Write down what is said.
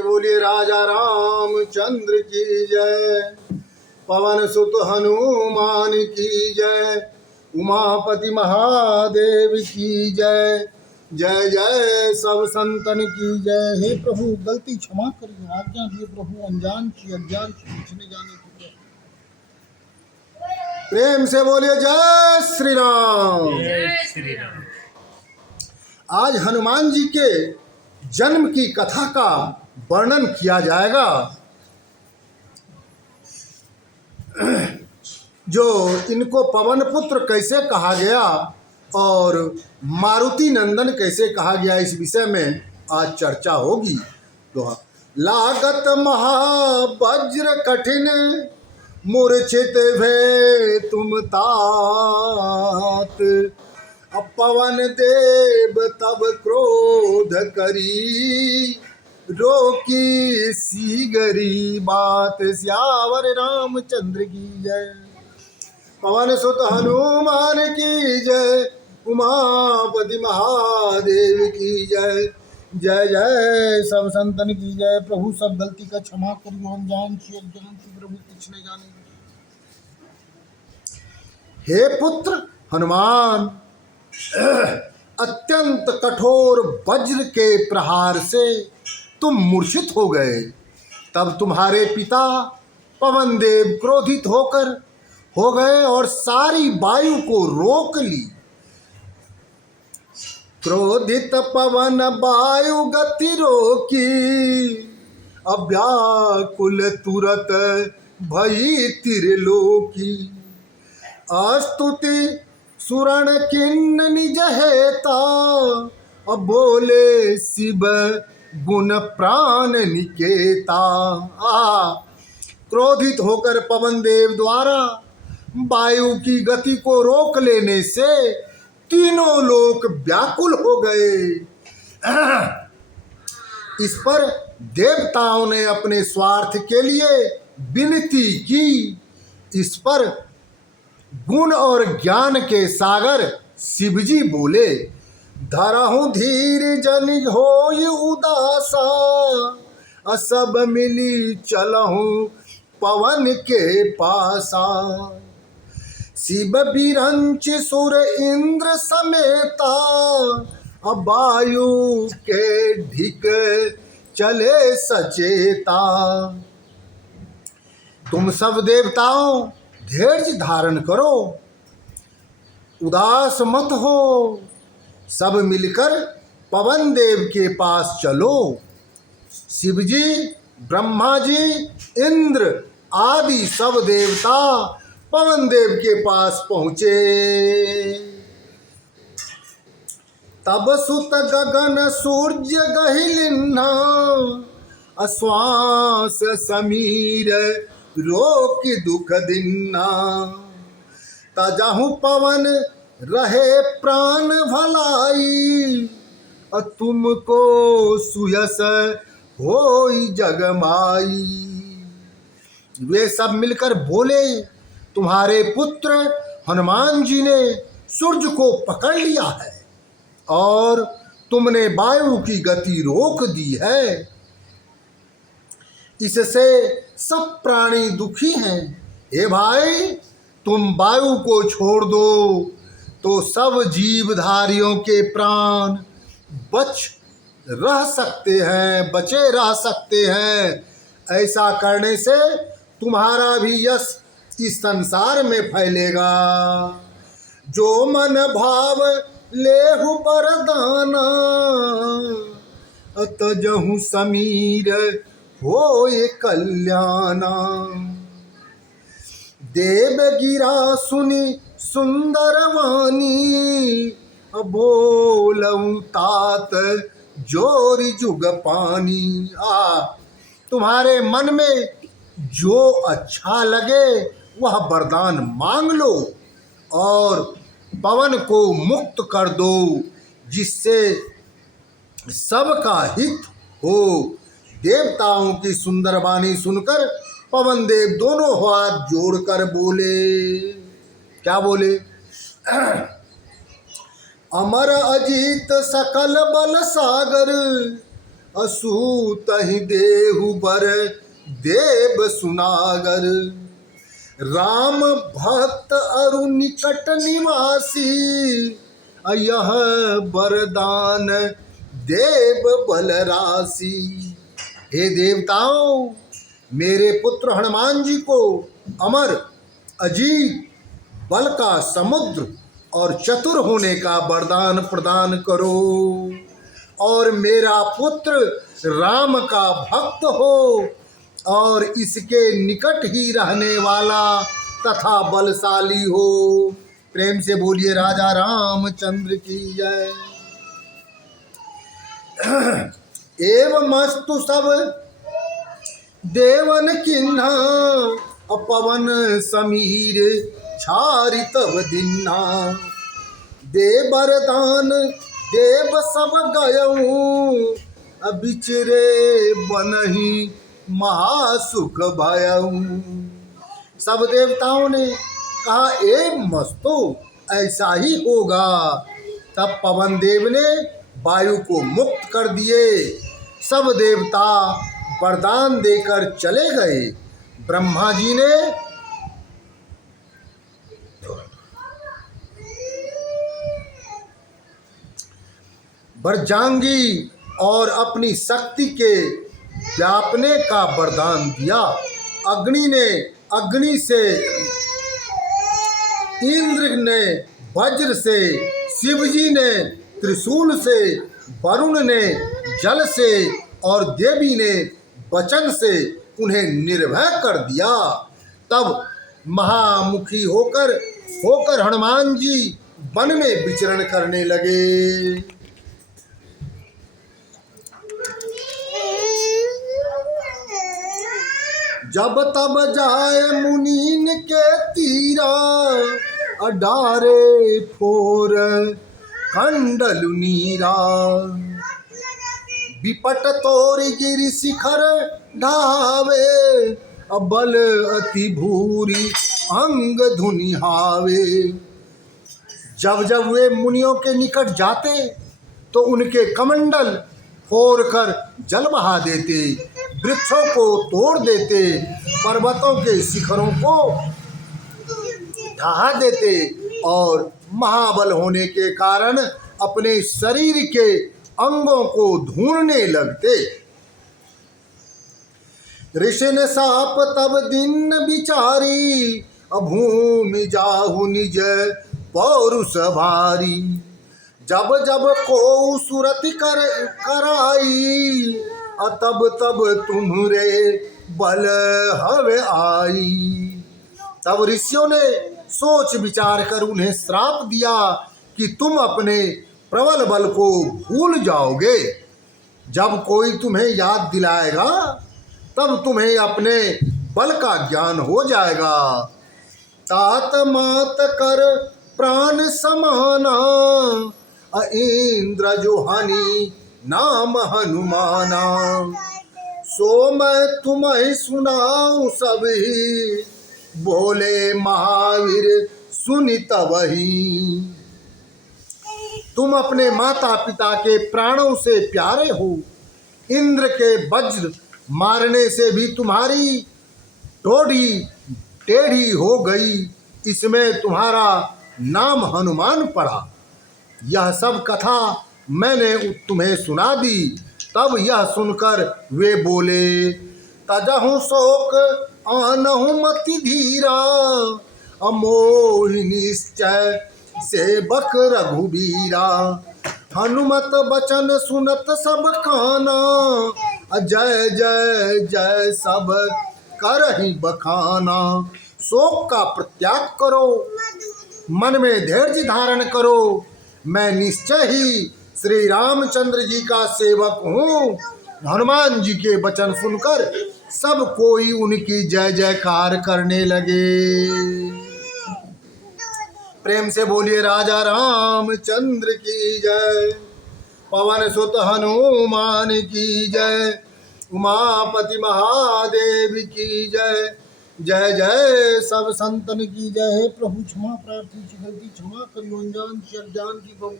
से बोलिए राजा रामचंद्र की जय, पवन सुत हनुमान की जय, उमापति महादेव की जय, जय जय सब संतन की जय। हे प्रभु गलती क्षमा करिए, आज्ञा दिए प्रभु, अनजान की अज्ञान की पूछने जाने की। प्रेम से बोलिए जय श्री राम। जय श्री राम। आज हनुमान जी के जन्म की कथा का वर्णन किया जाएगा। जो इनको पवन पुत्र कैसे कहा गया और मारुति नंदन कैसे कहा गया, इस विषय में आज चर्चा होगी। तो लागत महावज्र कठिन, मूर्छित भे तुम तात, पवन देव तब क्रोध करी, रोकी सीगरी बात, सियावर रामचंद्र की जय। पवन सुत हनुमान की जय, उमापति महादेव की जय, जय जय सब संतन की जय। प्रभु सब गलती का क्षमा करियो, अनजान से अज्ञान से प्रभु कुछ नहीं जाने। हे पुत्र हनुमान, अत्यंत कठोर वज्र के प्रहार से तुम मूर्छित हो गए। तब तुम्हारे पिता पवन देव क्रोधित हो गए और सारी वायु को रोक ली। क्रोधित पवन वायु गति रोकी, अव्याकुल तुरत भई त्रिलोकी, अस्तुति सुरण किन्न निज हेता, अब बोले शिव गुण प्राण निकेता। क्रोधित होकर पवन देव द्वारा वायु की गति को रोक लेने से तीनों लोक व्याकुल हो गए। इस पर देवताओं ने अपने स्वार्थ के लिए विनती की। इस पर गुण और ज्ञान के सागर शिवजी बोले, धरहु धीर जन होय उदासा, असब मिली चलहु पवन के पासा, शिव बिरंच सुर इंद्र समेता, वायु के ढिक चले सचेता। तुम सब देवताओं धैर्य धारण करो, उदास मत हो, सब मिलकर पवन देव के पास चलो। शिवजी, ब्रह्मा जी, इंद्र आदि सब देवता पवन देव के पास पहुँचे। तब सुत गगन सूर्य गहिलिन्हा, अश्वास समीर रोक दुख दिन्ना, तजहु पवन रहे प्राण भलाई, तुमको सुयस होई जगमाई। वे सब मिलकर बोले, तुम्हारे पुत्र हनुमान जी ने सूर्य को पकड़ लिया है और तुमने वायु की गति रोक दी है। इससे सब प्राणी दुखी हैं। हे भाई, तुम वायु को छोड़ दो तो सब जीवधारियों के प्राण बचे रह सकते हैं। ऐसा करने से तुम्हारा भी यश इस संसार में फैलेगा। जो मन भाव लेहु वरदाना, तजहु समीर होए कल्याणा। देव गिरा सुनी सुंदर वाणी, बोलऊं तात जोरी जुग पानी। तुम्हारे मन में जो अच्छा लगे वह वरदान मांग लो और पवन को मुक्त कर दो, जिससे सबका हित हो। देवताओं की सुंदर वाणी सुनकर पवन देव दोनों हाथ जोड़कर बोले, क्या बोले? अमर अजीत सकल बल सागर, असूतहि देहु बर देव सुनागर। राम भक्त अरु निकट निवासी, यह वरदान देव बल राशि। हे देवताओं, मेरे पुत्र हनुमान जी को अमर, अजीत, बल का समुद्र और चतुर होने का वरदान प्रदान करो, और मेरा पुत्र राम का भक्त हो और इसके निकट ही रहने वाला तथा बलशाली हो। प्रेम से बोलिए राजा रामचंद्र की जय। एवमस्तु सब देवन किन्हा, पवन समीर छारि तव दिन्हा। दे वरदान देव सब गयऊँ, बिचरे बनहि महासुख भयऊँ। सब देवताओं ने कहा ए मस्तु, ऐसा ही होगा। तब पवन देव ने वायु को मुक्त कर दिए। सब देवता वरदान देकर चले गए। ब्रह्मा जी ने बरजांगी और अपनी शक्ति के व्यापने का वरदान दिया। अग्नि ने अग्नि से, इंद्र ने वज्र से, शिवजी ने त्रिशूल से, वरुण ने जल से और देवी ने वचन से उन्हें निर्भय कर दिया। तब महामुखी होकर हनुमान जी वन में विचरण करने लगे। जब तब जाए मुनीन के तीरा, डारे फोर कंडलु नीरा। विपट तोरि गिरि शिखर ढावे, बल अति भूरी अंग धुनिहावे। जब जब वे मुनियों के निकट जाते तो उनके कमंडल फोड़ कर जल बहा देते, वृक्षों को तोड़ देते, पर्वतों के शिखरों को ढहा देते और महाबल होने के कारण अपने शरीर के अंगों को ढूंढने लगते। ऋषि ने साप तब दिन विचारी, भूमि जाहु निज पौरुष भारी। जब जब को सुरति कराई, तब तब तुम्हरे बल हवे आई। तब ऋषियों ने सोच विचार कर उन्हें श्राप दिया कि तुम अपने प्रबल बल को भूल जाओगे। जब कोई तुम्हें याद दिलाएगा तब तुम्हें अपने बल का ज्ञान हो जाएगा। तात मात कर प्राण समाना, इंद्र जो हनि नाम हनुमाना। सो मैं तुम्हें सुनाऊं सभी, बोले महावीर सुनि तबहि। तुम अपने माता पिता के प्राणों से प्यारे हो। इंद्र के वज्र मारने से भी तुम्हारी टोड़ी टेढ़ी हो गई, इसमें तुम्हारा नाम हनुमान पड़ा। यह सब कथा मैंने तुम्हें सुना दी। तब यह सुनकर वे बोले, तजहु शोक आनहु मति धीरा, अमोहि निश्चय सेवक रघुबीरा। हनुमत बचन सुनत सब काना, जय जय जय सब करहि बखाना। शोक का प्रत्याग करो, मन में धैर्य धारण करो। मैं निश्चय ही श्री रामचंद्र जी का सेवक हूँ। हनुमान जी के वचन सुनकर सब कोई उनकी जय जयकार करने लगे। प्रेम से बोलिए राजा रामचंद्र की जय। पवन सुत हनुमान की जय। उमापति महादेव की जय। जय जय सब संतन की जय। प्रभु क्षमा प्रार्थी गलती क्षमा करियो, अनजान की बहु